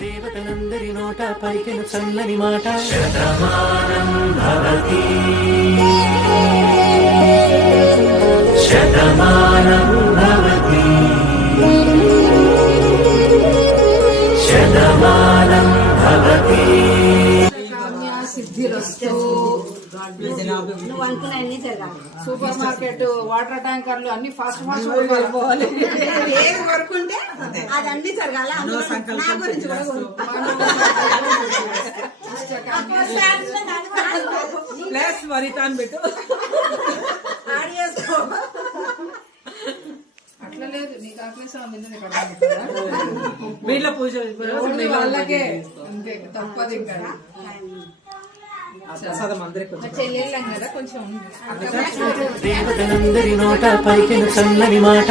దేవతలందరి నోట పలికిన చల్లని మాట శతమానం భవతి శతమానం భవతి శతమానం భవతి సిద్ధిరస్తు. నువ్వు అనుకున్న అన్ని జరగాలి. సూపర్ మార్కెట్, వాటర్ ట్యాంకర్లు అన్ని ఫాస్ట్ వెళ్ళిపోవాలి. ఏది కోరుకుంటే అది అన్ని జరగాలి. నా గురించి కూడా ప్లస్ వరితాన్ పెట్టు. అట్లా లేదు, నీకు ఆకలేసం వీళ్ళ పూజ వాళ్ళకే అంతే, తప్పదు. ఇంకా చెల్లెళ్ళం కదా కొంచెం. దేవతలందరి నోట పలికిన చల్లని మాట